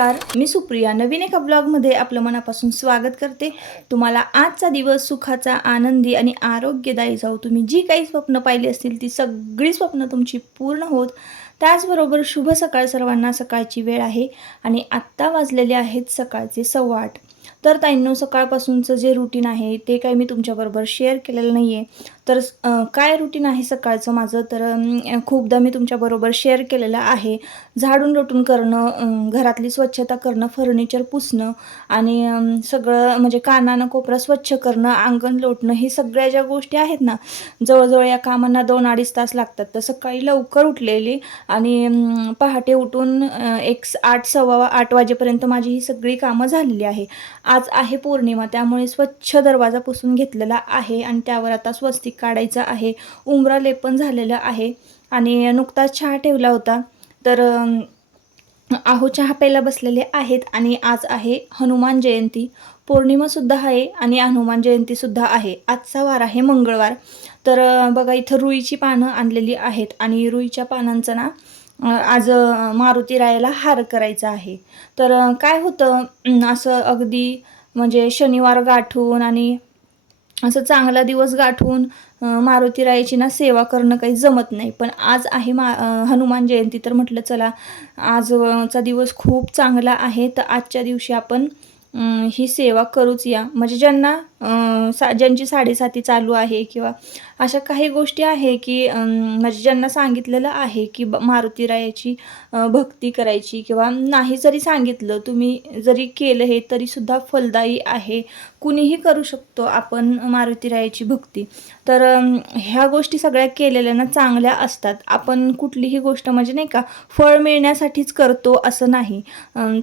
नमस्कार मी सुप्रिया. नवीन एका ब्लॉगमध्ये आपलं मनापासून स्वागत करते. तुम्हाला आजचा दिवस सुखाचा आनंदी आणि आरोग्यदायी जाऊ तुम्ही जी काही स्वप्न पाहिली असतील ती सगळी स्वप्न तुमची पूर्ण होत. त्याचबरोबर शुभ सकाळ सर्वांना सकाळची वेळ आहे आणि आत्ता वाजलेले आहेत सकाळचे सव्वा आठ. तर ताईंनो सकाळपासूनचं जे रुटीन आहे ते काही मी तुमच्याबरोबर शेअर केलेलं नाही आहे तर काय रुटीन आहे सकाळचं माझं? तर खूपदा मी तुमच्याबरोबर शेअर केलेलं आहे. झाडून लोटून करणं घरातली स्वच्छता करणं फर्निचर पुसणं आणि सगळं म्हणजे कानानं कोपरा स्वच्छ करणं अंगण लोटणं हे सगळ्या ज्या गोष्टी आहेत ना जवळजवळ या कामांना दोन अडीच तास लागतात. तर सकाळी लवकर उठलेली आणि पहाटे उठून एक स- आठ सव्वा आठ वाजेपर्यंत माझी ही सगळी कामं झालेली आहे. आज आहे पौर्णिमा त्यामुळे स्वच्छ दरवाजा पुसून घेतलेला आहे आणि त्यावर आता स्वस्तिक काढायचं आहे. उंबरा लेपन झालेलं आहे. आणि नुकताच चहा ठेवला होता. तर आहो चहा प्यायला बसलेले आहेत आणि आज आहे हनुमान जयंती. पौर्णिमासुद्धा आहे आणि हनुमान जयंतीसुद्धा आहे. आजचा वार आहे मंगळवार. तर बघा इथं रुईची पानं आणलेली आहेत आणि रुईच्या पानांचं ना आज मारुती रायाला हार करायचा आहे. तर काय होतं असं अगदी म्हणजे शनिवार गाठून आणि असं चांगला दिवस गाठून मारुती रायाची ना सेवा करणं काही जमत नाही. पण आज आहे मा हनुमान जयंती तर म्हटलं चला आजचा दिवस खूप चांगला आहे. तर आजच्या दिवशी आपण ही सेवा करूच या. म्हणजे ज्यांना सा ज्यांची साडेसाती चालू आहे किंवा अशा काही गोष्टी आहे की म्हणजे ज्यांना सांगितलेलं आहे की ब मारुती रायाची भक्ती करायची किंवा नाही जरी सांगितलं तुम्ही जरी केलं हे तरीसुद्धा फलदायी आहे. कुणीही करू शकतो आपण मारुती रायाची भक्ती. तर ह्या गोष्टी सगळ्या केलेल्या ना चांगल्या असतात. आपण कुठलीही गोष्ट म्हणजे नाही का फळ मिळण्यासाठीच करतो असं नाही.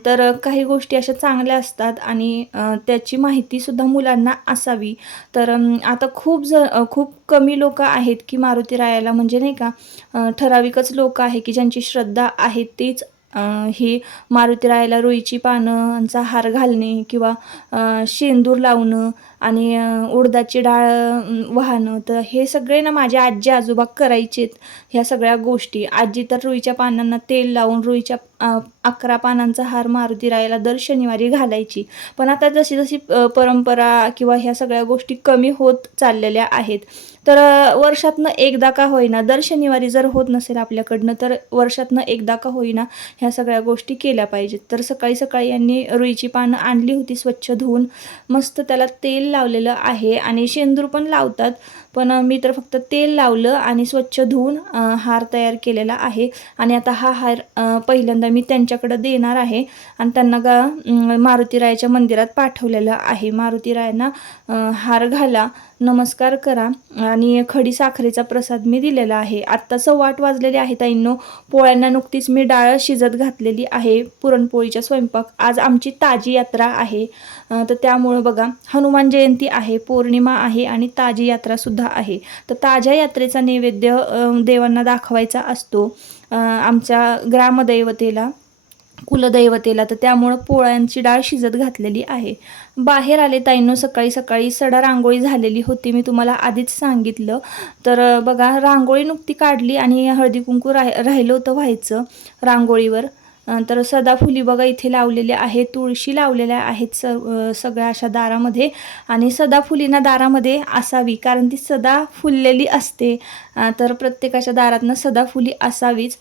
तर काही गोष्टी अशा चांगल्या असतात आणि त्याची माहितीसुद्धा मुलांना असावी. तर आता खूप ज खूप कमी लोक आहेत की मारुती रायाला म्हणजे नाही का ठराविकच लोक आहे की ज्यांची श्रद्धा आहे तेच ही मारुती रायाला रुईची पानांचा हार घालणे किंवा शेंदूर लावणं आणि उडदाची डाळ वाहणं तर हे सगळे ना माझे आजी आजोबा करायचेत ह्या सगळ्या गोष्टी. आजी तर रुईच्या पानांना तेल लावून रुईच्या अकरा पानांचा हार मारुती रायाला दर शनिवारी घालायची. पण आता जशी जशी परंपरा किंवा ह्या सगळ्या गोष्टी कमी होत चाललेल्या आहेत तर वर्षातनं एकदा का होईना दर शनिवारी जर होत नसेल आपल्याकडनं तर वर्षातनं एकदा का होईना ह्या सगळ्या गोष्टी केल्या पाहिजेत. तर सकाळी सकाळी यांनी रुईची पानं आणली होती स्वच्छ धुवून. मस्त त्याला तेल लावलेलं आहे आणि शेंदूर पण लावतात. पण मी तर फक्त तेल लावलं आणि स्वच्छ धुवून हार तयार केलेला आहे. आणि आता हा हार पहिल्यांदा मी त्यांच्याकडं देणार आहे. आणि त्यांना गा मारुतीरायाच्या मंदिरात पाठवलेलं आहे. मारुतीरायांना हार घाला नमस्कार करा आणि खडी साखरेचा प्रसाद मी दिलेला आहे. आत्ता सव्वा आठ वाजलेले आहेत ताईंनो पोळ्यांना नुकतीच मी डाळ शिजत घातलेली आहे. पुरणपोळीचा स्वयंपाक. आज आमची ताजी यात्रा आहे. तर त्यामुळं बघा हनुमान जयंती आहे पौर्णिमा आहे आणि ताजी यात्रासुद्धा आहे. तर ताज्या यात्रेचा नैवेद्य देवांना दाखवायचा असतो. आमच्या ग्रामदैवतेला कुलदैवतेला तर त्यामुळं पोळ्यांची डाळ शिजत घातलेली आहे. बाहेर आले ताईंनो सकाळी सकाळी सडा रांगोळी झालेली होती मी तुम्हाला आधीच सांगितलं. तर बघा रांगोळी नुकती काढली आणि हळदी कुंकू राह राहिलं होतं व्हायचं रांगोळीवर. तर सदाफुली बघा इथे लावलेल्या आहेत तुळशी लावलेल्या आहेत स सगळ्या अशा दारामध्ये. आणि सदाफुलीना दारामध्ये असावी कारण ती सदा फुललेली असते. तर प्रत्येकाच्या दारातनं सदाफुली असावीच.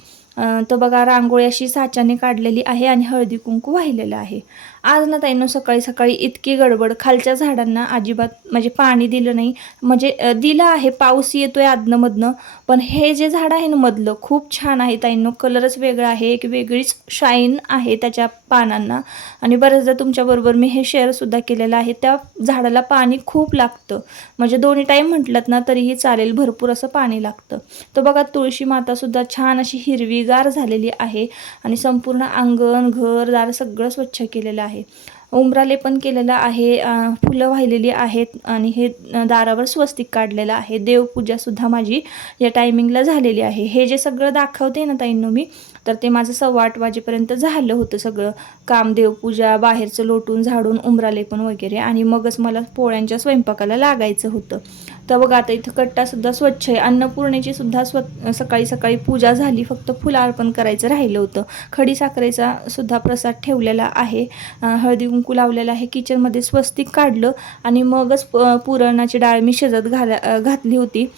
तर बघा रांगोळी अशी साच्याने काढलेली आहे आणि हळदी कुंकू वाहिलेलं आहे. आज ना ताईनं सकाळी सकाळी इतकी गडबड. खालच्या झाडांना अजिबात म्हणजे पाणी दिलं नाही. म्हणजे दिलं आहे पाऊस येतोय आदनंमधनं पण हे जे झाड आहे ना मधलं खूप छान आहे ताईंनो. कलरच वेगळा आहे एक वेगळीच शाईन आहे त्याच्या पानांना. आणि बऱ्याचदा तुमच्याबरोबर मी हे शेअरसुद्धा केलेलं आहे. त्या झाडाला पाणी खूप लागतं. म्हणजे दोन्ही टाईम म्हटलं ना तरीही चालेल भरपूर असं पाणी लागतं. तर बघा तुळशी मातासुद्धा छान अशी हिरवीगार झालेली आहे. आणि संपूर्ण अंगण घर दार सगळं स्वच्छ केलेलं आहे. उंबराले पण केलेलं आहे फुलं वाहिलेली आहेत आणि हे दारावर स्वस्तिक काढलेलं आहे. देवपूजासुद्धा माझी या टायमिंगला झालेली आहे. हे जे सगळं दाखवते ना ताईंनो मी तर ते माझं सव्वा आठ वाजेपर्यंत झालं होतं सगळं. काम देवपूजा बाहेरचं लोटून झाडून उंबराले पण वगैरे आणि मगच मला पोळ्यांच्या स्वयंपाकाला लागायचं होतं. तर बघा आता इथं कट्टासुद्धा स्वच्छ आहे. अन्नपूर्णेची सुद्धा स्व सकाळी सकाळी पूजा झाली फक्त फुलं अर्पण करायचं राहिलं होतं. खडी साखरेचा सुद्धा प्रसाद ठेवलेला आहे. हळदी कुंकू लावलेला आहे. किचनमध्ये स्वस्तिक काढलं आणि मगच प- पुरणाची डाळ मी शिजत घाला घातली होती.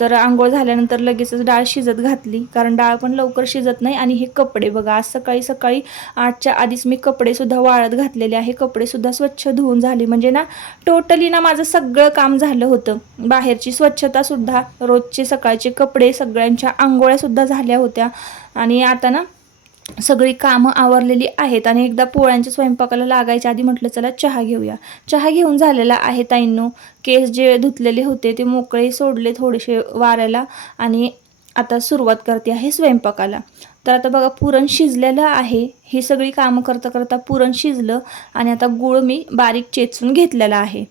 तर आंघोळ झाल्यानंतर लगेचच डाळ शिजत घातली. कारण डाळ पण लवकर शिजत नाही आणि हे कपडे बघा आज सकाळी सकाळी आठच्या आधीच मी कपडेसुद्धा वाळत घातलेले आहे. कपडेसुद्धा स्वच्छ धुवून झाले. म्हणजे ना टोटली ना माझं सगळं काम झालं होतं. बाहेरची स्वच्छतासुद्धा रोजचे सकाळचे कपडे सगळ्यांच्या आंघोळ्यासुद्धा झाल्या होत्या. आणि आता ना सगळी कामं आवरलेली आहेत आणि एकदा पोळ्यांच्या स्वयंपाकाला लागायच्या आधी म्हटलं चला चहा घेऊया. चहा घेऊन झालेला आहे ताईंनो. केस जे धुतलेले होते ते मोकळे सोडले थोडेसे वाऱ्याला आणि आता सुरुवात करते आहे स्वयंपाकाला. तर आता बघा पुरण शिजलेलं आहे. ही सगळी कामं करता करता पुरण शिजलं आणि आता गुळ मी बारीक चेचून घेतलेला आहे.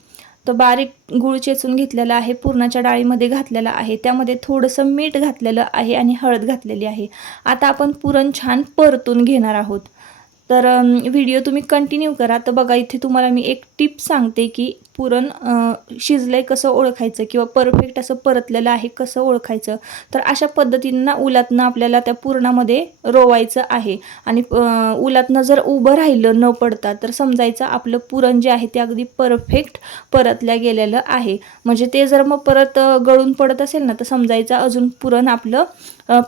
तर बारीक गुळ चेचून घेतलेला आहे पुरणाच्या डाळीमध्ये घातलेला आहे त्यामध्ये थोडंसं मीठ घातलेलं आहे आणि हळद घातलेली आहे. आता आपण पुरण छान परतून घेणार आहोत. तर व्हिडिओ तुम्ही कंटिन्यू करा. तर बघा इथे तुम्हाला मी एक टिप सांगते की पुरण शिजलं शिजलंय कसं ओळखायचं किंवा परफेक्ट असं परतलेलं आहे कसं ओळखायचं. तर अशा पद्धतीनं उलातनं आपल्याला त्या पुरणामध्ये रोवायचं आहे. आणि उलातनं जर उभं राहिलं न पडता तर समजायचं आपलं पुरण जे आहे ते अगदी परफेक्ट परतल्या गेलेलं आहे. म्हणजे ते जर मग परत गळून पडत असेल ना तर समजायचं अजून पुरण आपलं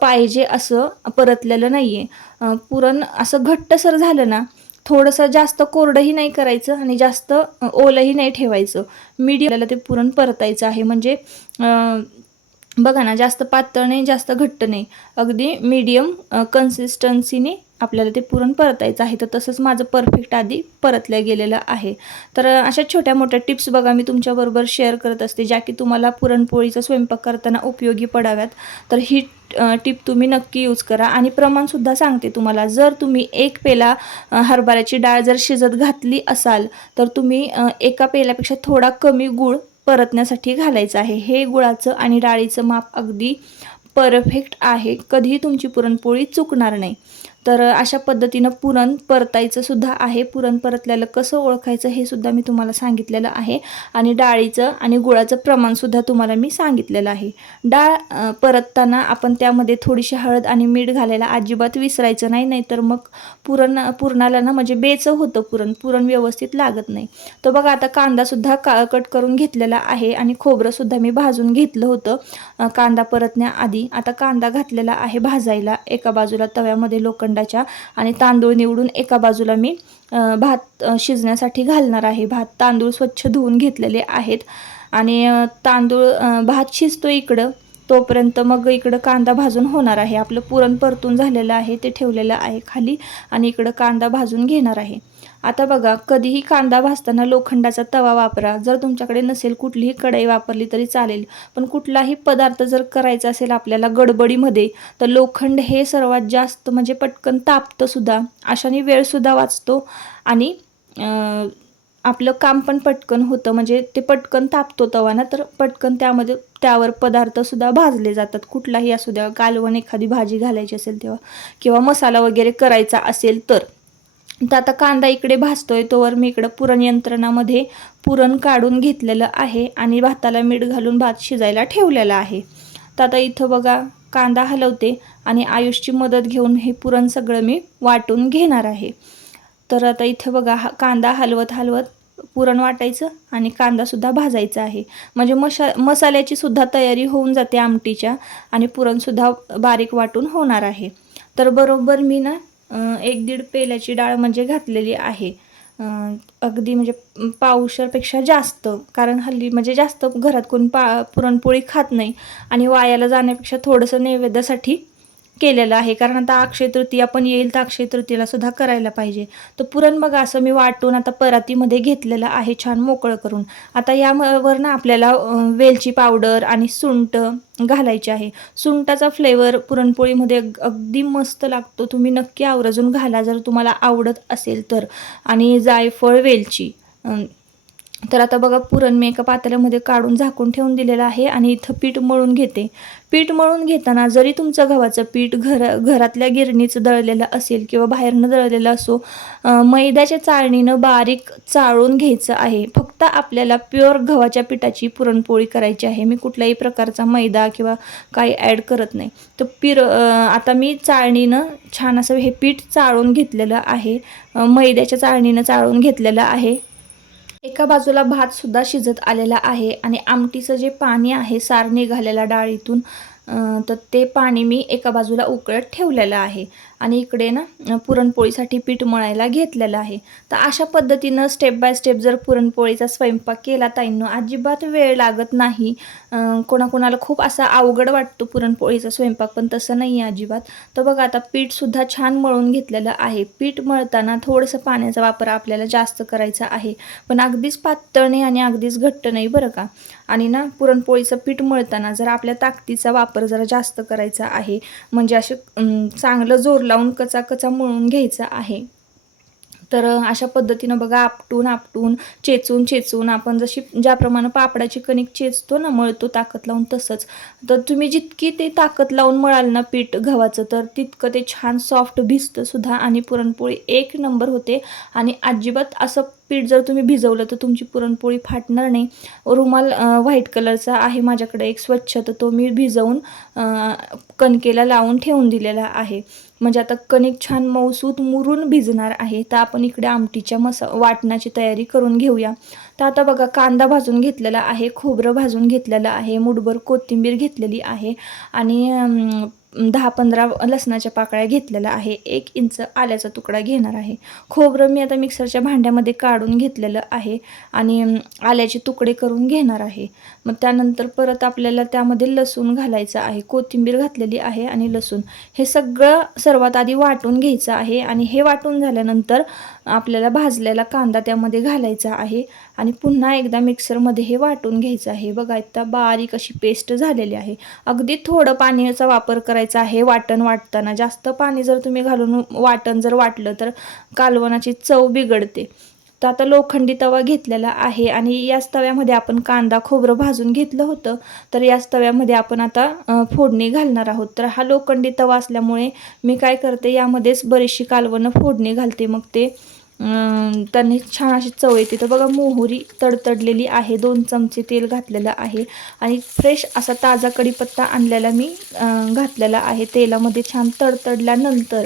पाहिजे असं परतलेलं नाही आहे पुरण असं घट्टसर झालं ना थोडंसं जास्त कोरडंही नाही करायचं आणि जास्त ओलंही नाही ठेवायचं. मीडियमला ते पुरण परतायचं आहे. म्हणजे बघा ना जास्त पातळ नाही जास्त घट्ट नाही. अगदी मीडियम कन्सिस्टन्सीने आपल्याला ते पुरण परतायचं आहे. तर तसंच माझं परफेक्ट आधी परतलं गेलेलं आहे. तर अशा छोट्या मोठ्या टिप्स बघा मी तुमच्याबरोबर शेअर करत असते ज्या की तुम्हाला पुरणपोळीचा स्वयंपाक करताना उपयोगी पडाव्यात. तर ही टिप तुम्ही नक्की यूज करा. आणि प्रमाणसुद्धा सांगते तुम्हाला जर तुम्ही एक पेला हरभऱ्याची डाळ जर शिजत घातली असाल तर तुम्ही एका पेल्यापेक्षा थोडा कमी गूळ परतण्यासाठी घालायचं आहे. हे गुळाचं आणि डाळीचं माप अगदी परफेक्ट आहे. कधीही तुमची पुरणपोळी चुकणार नाही. तर अशा पद्धतीनं पुरण परतायचं सुद्धा आहे. पुरण परतल्याला कसं ओळखायचं हे सुद्धा मी तुम्हाला सांगितलेलं आहे. आणि डाळीचं आणि गुळाचं प्रमाणसुद्धा तुम्हाला मी सांगितलेलं आहे. डाळ परतताना आपण त्यामध्ये थोडीशी हळद आणि मीठ घालायला अजिबात विसरायचं नाही नाहीतर मग पुरण पुरणाला ना म्हणजे बेचं होतं पुरण. पुरण व्यवस्थित लागत नाही. तर बघा आता कांदासुद्धा का कट करून घेतलेला आहे आणि खोबरंसुद्धा मी भाजून घेतलं होतं कांदा परतण्याआधी. आता कांदा घातलेला आहे भाजायला. एका बाजूला तव्यामध्ये लोखंडाच्या आणि तांदूळ निवडून एका बाजूला मी भात शिजण्यासाठी घालणार आहे. भात तांदूळ स्वच्छ धुवून घेतलेले आहेत. आणि तांदूळ भात शिजतो इकडं. तोपर्यंत मग इकडं कांदा भाजून होणार आहे. आपलं पुरण परतून झालेलं आहे ते ठेवलेलं आहे खाली आणि इकडं कांदा भाजून घेणार आहे. आता बघा कधीही कांदा भाजताना लोखंडाचा तवा वापरा. जर तुमच्याकडे नसेल कुठलीही कढई वापरली तरी चालेल. पण कुठलाही पदार्थ जर करायचा असेल आपल्याला गडबडीमध्ये तर लोखंड हे सर्वात जास्त म्हणजे पटकन तापतंसुद्धा अशाने वेळसुद्धा वाचतो आणि आपलं काम पण पटकन होतं म्हणजे ते पटकन तापतो तवा ना तर पटकन त्यामध्ये त्यावर पदार्थसुद्धा भाजले जातात. कुठलाही असू द्या कालवण एखादी भाजी घालायची असेल तेव्हा किंवा मसाला वगैरे करायचा असेल तर. तर आता कांदा इकडे भाजतोय तोवर मी इकडं पुरण यंत्रणामध्ये पुरण काढून घेतलेलं आहे आणि भाताला मीठ घालून भात शिजायला ठेवलेला आहे. तर आता इथं बघा कांदा हलवते आणि आयुषची मदत घेऊन हे पुरण सगळं मी वाटून घेणार आहे. तर आता इथे बघा हा कांदा हलवत हलवत पुरण वाटायचं आणि कांदासुद्धा भाजायचा आहे. म्हणजे मशा मसाल्याची सुद्धा तयारी होऊन जाते आमटीच्या आणि पुरणसुद्धा बारीक वाटून होणार आहे. तर बरोबर मी ना एक दीड पेल्याची डाळ म्हणजे घातलेली आहे. अगदी म्हणजे पावशरपेक्षा जास्त कारण हल्ली म्हणजे जास्त घरात कोण पा पुरणपोळी खात नाही आणि वायाला जाण्यापेक्षा थोडंसं नैवेद्यासाठी केलेलं आहे. कारण आता अक्षय तृतीया पण येईल तर अक्षय तृतीयाला सुद्धा करायला पाहिजे. तर पुरण बघा असं मी वाटून आता परातीमध्ये घेतलेलं आहे छान मोकळं करून. आता यावर ना आपल्याला वेलची पावडर आणि सुंट घालायची आहे. सुंटाचा फ्लेवर पुरणपोळीमध्ये अगदी मस्त लागतो. तुम्ही नक्की आवर्जून घाला जर तुम्हाला आवडत असेल तर. आणि जायफळ वेलची. तर आता बघा पुरण मी एका पातेल्यामध्ये काढून झाकून ठेवून दिलेलं आहे आणि इथं पीठ मळून घेते. पीठ मळून घेताना जरी तुमचं गव्हाचं पीठ घर घरातल्या गिरणीचं दळलेलं असेल किंवा बाहेरनं दळलेलं असो मैद्याच्या चाळणीनं बारीक चाळून घ्यायचं आहे. फक्त आपल्याला प्युअर गव्हाच्या पिठाची पुरणपोळी करायची आहे. मी कुठल्याही प्रकारचा मैदा किंवा काही ॲड करत नाही. तर पिर आता मी चाळणीनं छान असं हे पीठ चाळून घेतलेलं आहे. मैद्याच्या चाळणीनं चाळून घेतलेलं आहे. एका बाजूला भात सुद्धा शिजत आलेला आहे आणि आमटीचं जे पाणी आहे सार निघालेला डाळीतून तर ते पाणी मी एका बाजूला उकळत ठेवलेलं आहे. आणि इकडे ना पुरणपोळीसाठी पीठ मळायला घेतलेलं आहे. तर अशा पद्धतीनं स्टेप बाय स्टेप जर पुरणपोळीचा स्वयंपाक केला ताईंनो अजिबात वेळ लागत नाही. कोणाकोणाला खूप असा अवघड वाटतो पुरणपोळीचा स्वयंपाक पण तसं नाही आहे अजिबात. तर बघा आता पीठसुद्धा छान मळून घेतलेलं आहे. पीठ मळताना थोडंसं पाण्याचा वापर आपल्याला जास्त करायचा आहे. पण अगदीच पातळ नाही आणि अगदीच घट्ट नाही बरं का? आणि ना पुरणपोळीचं पीठ मळताना जरा आपल्या ताकदीचा वापर जरा जास्त करायचा आहे. म्हणजे असे चांगलं जोर लावून कचा कचा मळून घ्यायचा आहे. तर अशा पद्धतीनं बघा आपटून आपटून चेचून चेचून आपण जशी ज्याप्रमाणे पापडाची कणिक चेचतो ना मळतो ताकद लावून तसंच. तर तुम्ही जितकी ते ताकद लावून मळाल ना पीठ गव्हाचं तर तितकं ते छान सॉफ्ट भिजतं सुद्धा आणि पुरणपोळी एक नंबर होते. आणि अजिबात असं पीठ जर तुम्ही भिजवलं तर तुमची पुरणपोळी फाटणार नाही. रुमाल व्हाईट कलरचा आहे माझ्याकडे एक स्वच्छ तर तो मी भिजवून कणकेला लावून ठेवून दिलेला आहे. म्हणजे आता कणिक छान मऊसूत मुरून भिजणार आहे तर आपण इकडे आमटीच्या मसा वाटणाची तयारी करून घेऊया. तर आता बघा कांदा भाजून घेतलेला आहे खोबरं भाजून घेतलेलं आहे मुठभर कोथिंबीर घेतलेली आहे आणि दहा पंधरा लसणाच्या पाकळ्या घेतलेल्या आहे. एक इंच आल्याचा तुकडा घेणार आहे. खोबरं मी आता मिक्सरच्या भांड्यामध्ये काढून घेतलेलं आहे आणि आल्याचे तुकडे करून घेणार आहे. मग त्यानंतर परत आपल्याला त्यामध्ये लसूण घालायचं आहे. कोथिंबीर घातलेली आहे आणि लसूण. हे सगळं सर्वात आधी वाटून घ्यायचं आहे आणि हे वाटून झाल्यानंतर आपल्याला भाजलेला कांदा त्यामध्ये घालायचा आहे आणि पुन्हा एकदा मिक्सरमध्ये हे वाटून घ्यायचं आहे. बघा आता बारीक अशी पेस्ट झालेली आहे. अगदी थोडं पाण्याचा वापर करायचा आहे वाटण वाटताना. जास्त पाणी जर तुम्ही घालून वाटण जर वाटलं तर कालवणाची चव बिघडते. तर आता लोखंडी तवा घेतलेला आहे आणि याच तव्यामध्ये आपण कांदा खोबरं भाजून घेतलं होतं. तर याच तव्यामध्ये आपण आता फोडणी घालणार आहोत. तर हा लोखंडी तवा असल्यामुळे मी काय करते यामध्येच बरीचशी कालवणं फोडणी घालते. मग ते त्यांनी छान अशी चव येते. तर बघा मोहरी तडतडलेली आहे. दोन चमचे तेल घातलेलं आहे. आणि फ्रेश असा ताजा कढीपत्ता आणलेला मी घातलेला आहे. तेलामध्ये छान तडतडल्यानंतर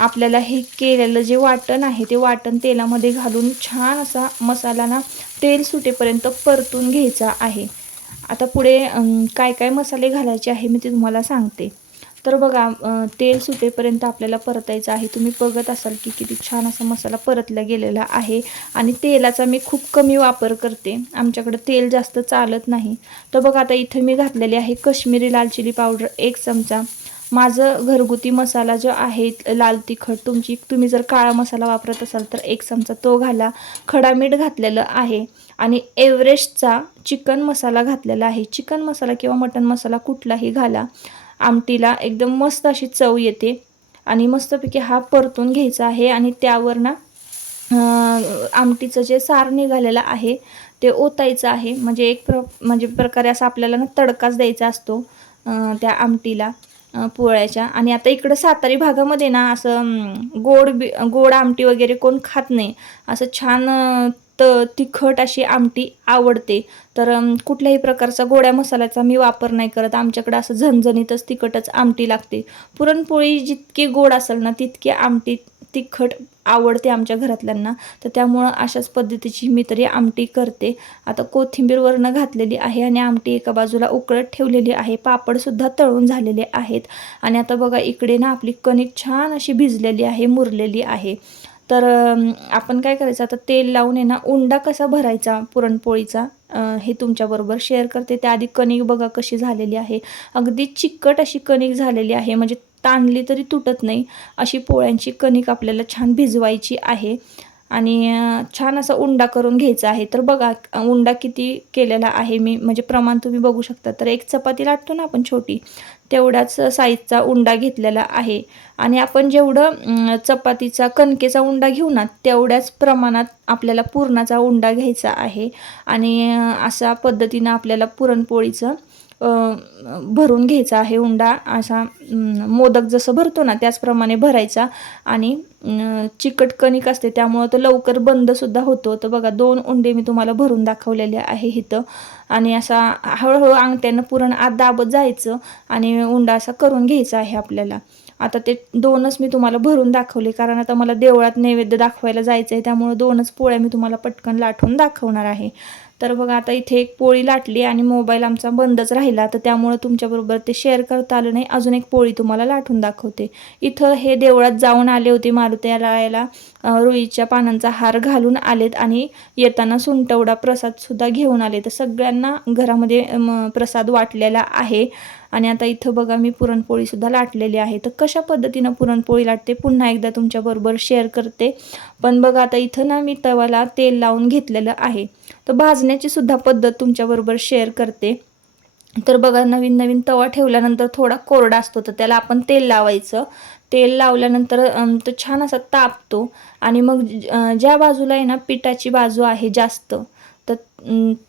आपल्याला हे केलेलं जे वाटण आहे ते वाटण तेलामध्ये घालून छान असा मसाला ना तेल सुटेपर्यंत परतून घ्यायचा आहे. आता पुढे काय काय मसाले घालायचे आहे मी ते तुम्हाला सांगते. तर बघा तेल सुटेपर्यंत आपल्याला परतायचं आहे. तुम्ही बघत असाल की किती छान असा मसाला परतला गेलेला आहे आणि तेलाचा मी खूप कमी वापर करते. आमच्याकडं तेल जास्त चालत नाही. तर बघा आता इथं मी घातलेली आहे कश्मीरी लाल चिली पावडर एक चमचा. माझं घरगुती मसाला जो आहे लाल तिखट तुमची तुम्ही जर काळा मसाला वापरत असाल तर एक चमचा तो घाला. खडा मीठ घातलेलं आहे आणि एव्हरेस्टचा चिकन मसाला घातलेला आहे. चिकन मसाला किंवा मटन मसाला कुठलाही घाला. आमटीला एकदम मस्त अशी चव येते. आणि मस्तपैकी हा परतून घ्यायचा आहे आणि त्यावर ना आमटीचं जे सार निघालेलं आहे ते ओतायचं आहे. म्हणजे एक प्र म्हणजे प्रकारे असा आपल्याला ना तडकाच द्यायचा असतो त्या आमटीला पोळ्याच्या. आणि आता इकडं सातारी भागामध्ये ना असं गोड बी गोड आमटी वगैरे कोण खात नाही. असं छान तर त तिखट अशी आमटी आवडते. तर कुठल्याही प्रकारचा गोड्या मसाल्याचा मी वापर नाही करत. आमच्याकडे असं झणझणीतच तिखटच आमटी लागते. पुरणपोळी जितकी गोड असेल ना तितकी आमटी तिखट आवडते आमच्या घरातल्यांना. तर त्यामुळं अशाच पद्धतीची मी तरी आमटी करते. आता कोथिंबीरवरनं घातलेली आहे आणि आमटी एका बाजूला उकळत ठेवलेली आहे. पापडसुद्धा तळून झालेले आहेत. आणि आता बघा इकडे ना आपली कणिक छान अशी भिजलेली आहे मुरलेली आहे. तर आपण काय करायचं? आता तेल लावून आहे ना उंडा कसा भरायचा पुरणपोळीचा? हे तुमच्याबरोबर शेअर करते. त्याआधी कणिक बघा कशी झालेली आहे. अगदी चिकट अशी कणिक झालेली आहे. म्हणजे ताणली तरी तुटत नाही. अशी पोळ्यांची कणिक आपल्याला छान भिजवायची आहे. आणि छान असा उंडा करून घ्यायचा आहे. तर बघा उंडा किती केलेला आहे मी म्हणजे प्रमाण तुम्ही बघू शकता. तर एक चपाती लाटतो ना आपण छोटी तेवढाच साईजचा उंडा घेतलेला आहे. आणि आपण जेवढं चपातीचा कणकेचा उंडा घेऊ ना तेवढ्याच प्रमाणात आपल्याला पुरणाचा उंडा घ्यायचा आहे. आणि अशा पद्धतीनं आपल्याला पुरणपोळीचं भरून घ्यायचा आहे उंडा. असा मोदक जसं भरतो ना त्याचप्रमाणे भरायचा. आणि चिकट कणिक असते त्यामुळं तो लवकर बंदसुद्धा होतो. तर बघा दोन उंडे मी तुम्हाला भरून दाखवलेले आहे इथं. आणि असा हळूहळू अंगठ्यानं पुरण आत दाबत जायचं आणि उंडा असा करून घ्यायचा आहे आपल्याला. आता ते दोनच मी तुम्हाला भरून दाखवले कारण आता मला देवळात नैवेद्य दाखवायला जायचं आहे त्यामुळं दोनच पोळ्या मी तुम्हाला पटकन लाटून दाखवणार आहे. तर बघा आता इथे एक पोळी लाटली आणि मोबाईल आमचा बंदच राहिला. तर त्यामुळं तुमच्याबरोबर ते शेअर करता आलं नाही. अजून एक पोळी तुम्हाला लाटून दाखवते. इथं हे देवळात जाऊन आले होते मारुत्याला रुईच्या पानांचा हार घालून आलेत आणि येताना सुंटवडा प्रसादसुद्धा घेऊन आले तर सगळ्यांना घरामध्ये प्रसाद वाटलेला आहे. आणि आता इथं बघा मी पुरणपोळीसुद्धा लाटलेली आहे. तर कशा पद्धतीनं पुरणपोळी लाटते पुन्हा एकदा तुमच्याबरोबर शेअर करते. पण बघा आता इथं ना मी तवाला तेल लावून घेतलेलं आहे. तर भाजण्याची सुद्धा पद्धत तुमच्याबरोबर शेअर करते. तर बघा नवीन नवीन तवा ठेवल्यानंतर थोडा कोरडा असतो तर त्याला आपण तेल लावायचं. तेल लावल्यानंतर तो छान असा तापतो आणि मग ज्या बाजूला आहे ना पिठाची बाजू आहे जास्त तर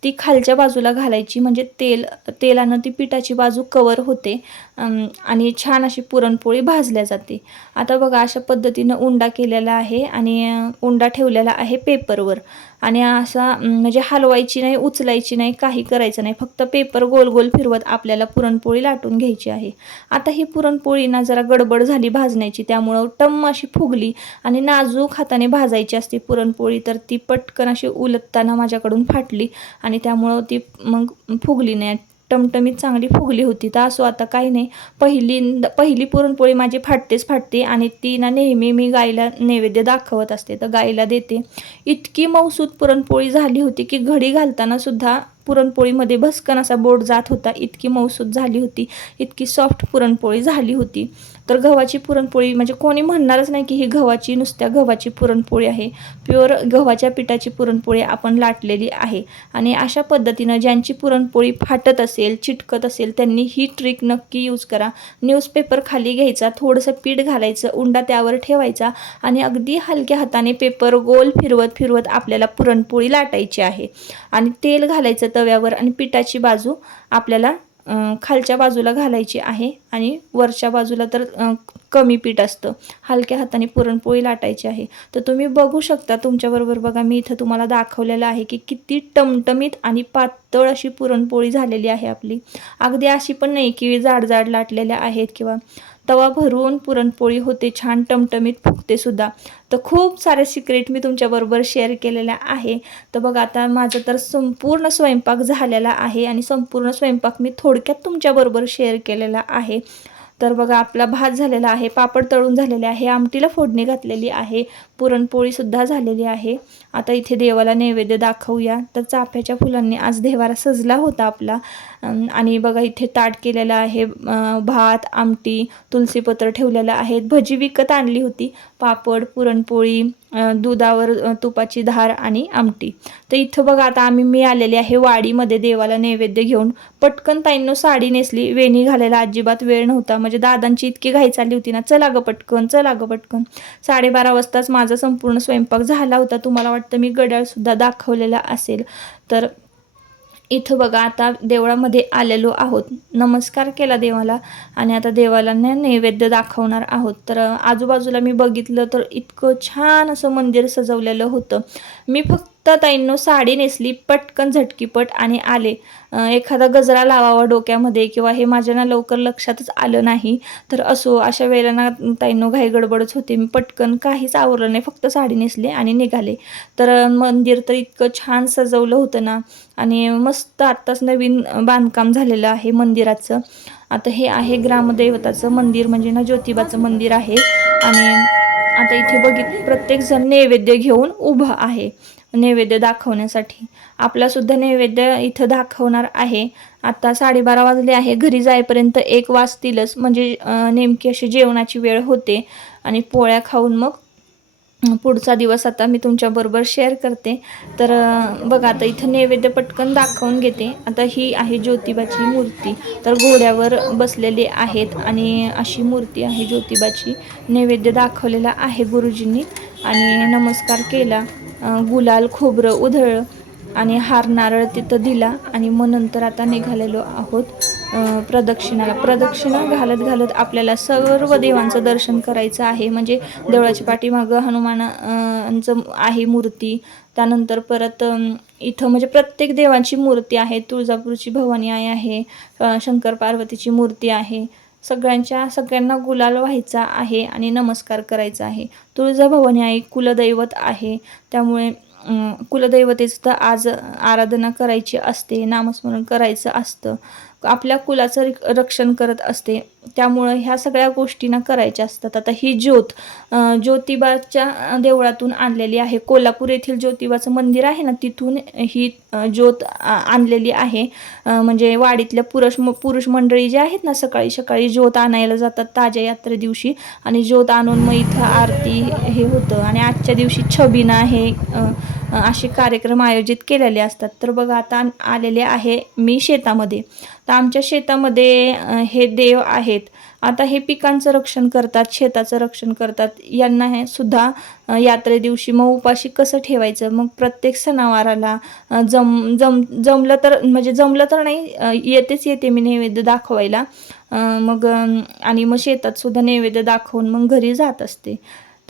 ती खालच्या बाजूला घालायची म्हणजे तेल तेलानं ती पिठाची बाजू कवर होते आणि छान अशी पुरणपोळी भाजल्या जाते. आता बघा अशा पद्धतीनं उंडा केलेला आहे आणि उंडा ठेवलेला आहे पेपरवर. आणि असा म्हणजे हलवायची नाही उचलायची नाही काही करायचं नाही फक्त पेपर गोल गोल फिरवत आपल्याला पुरणपोळी लाटून घ्यायची आहे. आता ही पुरणपोळी ना जरा गडबड झाली भाजण्याची त्यामुळं टम्म अशी फुगली आणि नाजूक हाताने भाजायची असते पुरणपोळी तर ती पटकन अशी उलटताना माझ्याकडून फाटली. आणि त्यामुळं ती मग फुगली नाही. टमटमीत चांगली फुगली होती. तर असो आता काही नाही. पहिली पहिली पुरणपोळी माझी फाटतेच फाटते आणि ती ना नेहमी मी गाईला नैवेद्य दाखवत असते. तर गाईला देते. इतकी मौसूद पुरणपोळी झाली होती की घडी घालताना सुद्धा पुरणपोळीमध्ये भस्कन असा बोट जात होता. इतकी मौसूद झाली होती. इतकी सॉफ्ट पुरणपोळी झाली होती. तर गव्हाची पुरणपोळी म्हणजे कोणी म्हणणारच नाही की ही गव्हाची नुसत्या गव्हाची पुरणपोळी आहे. प्युअर गव्हाच्या पिठाची पुरणपोळी आपण लाटलेली आहे. आणि अशा पद्धतीनं ज्यांची पुरणपोळी फाटत असेल चिटकत असेल त्यांनी ही ट्रिक नक्की यूज करा. न्यूजपेपर खाली घ्यायचा थोडंसं पीठ घालायचं उंडा त्यावर ठेवायचा आणि अगदी हलक्या हाताने पेपर गोल फिरवत फिरवत आपल्याला पुरणपोळी लाटायची आहे. आणि तेल घालायचं तव्यावर आणि पिठाची बाजू आपल्याला खालच्या बाजूला घालायची आहे आणि वरच्या बाजूला तर कमी पीठ असतं. हलक्या हाताने पुरणपोळी लाटायची आहे. तर तुम्ही बघू शकता तुमच्याबरोबर बघा मी इथं तुम्हाला दाखवलेलं आहे की किती टमटमीत आणि पातळ अशी पुरणपोळी झालेली आहे आपली. अगदी अशी पण नाही की जाड जाड लाटलेल्या आहेत किंवा तवा भरून पुरणपोळी होते छान टमटमीत फुगते सुद्धा. तर खूप सारे सिक्रेट मी तुमच्याबरोबर शेअर केलेल्या आहे. तर बघा आता माझं तर संपूर्ण स्वयंपाक झालेला आहे आणि संपूर्ण स्वयंपाक मी थोडक्यात तुमच्याबरोबर शेअर केलेला आहे. तर बघा आपला भात झालेला आहे पापड तळून झालेले आहे आमटीला फोडणी घातलेली आहे. पुरणपोळीसुद्धा झालेली आहे. आता इथे देवाला नैवेद्य दाखवूया. तर चाफ्याच्या फुलांनी आज देवारा सजला होता आपला. आणि बघा इथे ताट केलेलं आहे. भात आमटी तुलसीपत्र ठेवलेलं आहेत भजी विकत आणली होती. पापड पुरणपोळी दुधावर तुपाची धार आणि आमटी. तर इथं बघा आता आम्ही मी आलेले आहे वाडीमध्ये देवाला नैवेद्य घेऊन. पटकन ताईंनो साडी नेसली. वेणी घालायला अजिबात वेळ नव्हता. म्हणजे दादांची इतकी घाई चालली होती ना. चला ग पटकन चला ग पटकन. साडेबारा वाजताच माझा संपूर्ण स्वयंपाक झाला होता तुम्हाला वाटतं मी गड्याळसुद्धा दाखवलेला असेल. तर इथं बघा आता देवळामध्ये आलेलो आहोत. नमस्कार केला देवाला आणि आता देवाला नैवेद्य दाखवणार आहोत. तर आजूबाजूला मी बघितलं तर इतकं छान असं मंदिर सजवलेलं होतं. मी फक्त ताईंनो साडी नेसली पटकन झटकीपट आणि आले. एखादा गजरा लावावा डोक्यामध्ये किंवा हे माझ्या ना लवकर लक्षातच आलं नाही तर असो अशा वेळेला ना ताईंनो घाई गडबडच होते. मी पटकन काहीच आवरलं नाही फक्त साडी नेसले आणि निघाले. तर मंदिर तर इतकं छान सजवलं होतं ना आणि मस्त आत्ताच नवीन बांधकाम झालेलं आहे मंदिराचं. आता हे आहे ग्रामदैवताचं मंदिर म्हणजे ना ज्योतिबाचं मंदिर आहे. आणि आता इथे बघित प्रत्येक जण नैवेद्य घेऊन उभं आहे. नैवेद्य दाखवण्यासाठी. आपलासुद्धा नैवेद्य इथं दाखवणार आहे. आता साडेबारा वाजले आहे. घरी जाईपर्यंत एक वाजतीलच. म्हणजे नेमकी अशी जेवणाची वेळ होते. आणि पोळ्या खाऊन मग पुढचा दिवस आता मी तुमच्याबरोबर शेअर करते. तर बघा आता इथं नैवेद्य पटकन दाखवून घेते. आता ही आहे ज्योतिबाची मूर्ती. तर घोड्यावर बसलेले आहेत. आणि अशी मूर्ती आहे ज्योतिबाची. नैवेद्य दाखवलेला आहे गुरुजींनी. आणि नमस्कार केला. गुलाल खोबरं उधळलं आणि हार नारळ तिथं दिला आणि मग नंतर आता निघालेलो आहोत प्रदक्षिणाला. प्रदक्षिणा घालत घालत आपल्याला सर्व देवांचं दर्शन करायचं आहे. म्हणजे देवळाच्या पाठीमागं हनुमानांचं आहे मूर्ती. त्यानंतर परत इथं म्हणजे प्रत्येक देवांची मूर्ती आहे. तुळजापूरची भवानी आई आहे शंकर पार्वतीची मूर्ती आहे. सगळ्यांच्या सगळ्यांना गुलाल व्हायचा आहे आणि नमस्कार करायचा आहे. तुळजाभवानी आई कुलदैवत आहे. त्यामुळे कुलदैवतेचं तर आज आराधना करायची असते नामस्मरण करायचं असतं. आपल्या कुलाचं रक्षण करत असते. त्यामुळं ह्या सगळ्या गोष्टींना करायच्या असतात. आता ही ज्योत ज्योतिबाच्या देवळातून आणलेली आहे. कोल्हापूर येथील ज्योतिबाचं मंदिर आहे ना तिथून ही ज्योत आणलेली आहे. म्हणजे वाडीतल्या पुरुष पुरुष मंडळी जे आहेत ना सकाळी सकाळी ज्योत आणायला जातात ताज्या यात्रे दिवशी. आणि ज्योत आणून मग इथं आरती हे होतं. आणि आजच्या दिवशी छबिना हे असे कार्यक्रम आयोजित केलेले असतात. तर बघा आता आलेले आहे मी शेतामध्ये. तर आमच्या शेतामध्ये हे देव आहेत. आता हे पिकांचं रक्षण करतात शेताचं रक्षण करतात. यांना हे सुद्धा यात्रे दिवशी मग उपाशी कसं ठेवायचं? मग प्रत्येक सणावाराला जम जम जमलं तर म्हणजे जमलं तर नाही येतेच येते मी नैवेद्य दाखवायला. मग आणि मग शेतात सुद्धा नैवेद्य दाखवून मग घरी जात असते.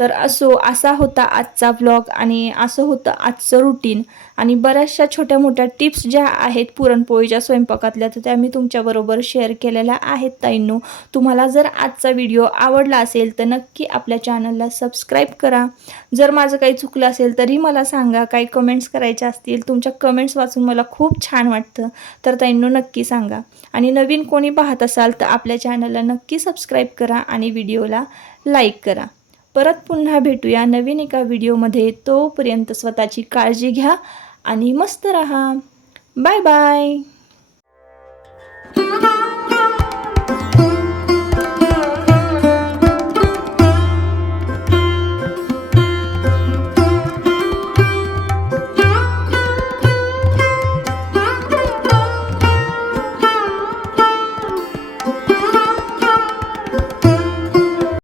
तर असो असा होता आजचा ब्लॉग आणि असं होतं आजचं रुटीन आणि बऱ्याचशा छोट्या मोठ्या टिप्स ज्या आहेत पुरणपोळीच्या स्वयंपाकातल्या तर त्या मी तुमच्याबरोबर शेअर केलेल्या आहेत ताईंनो. तुम्हाला जर आजचा व्हिडिओ आवडला असेल तर नक्की आपल्या चॅनलला सबस्क्राईब करा. जर माझं काही चुकलं असेल तरी मला सांगा. काही कमेंट्स करायच्या असतील तुमच्या कमेंट्स वाचून मला खूप छान वाटतं. तर ताईंनो नक्की सांगा. आणि नवीन कोणी पाहत असाल तर आपल्या चॅनलला नक्की सबस्क्राईब करा आणि व्हिडिओला लाईक करा. परत पुन्हा भेटूया नवीन एका व्हिडिओमध्ये. तोपर्यंत स्वतःची काळजी घ्या आणि मस्त रहा. Bye bye.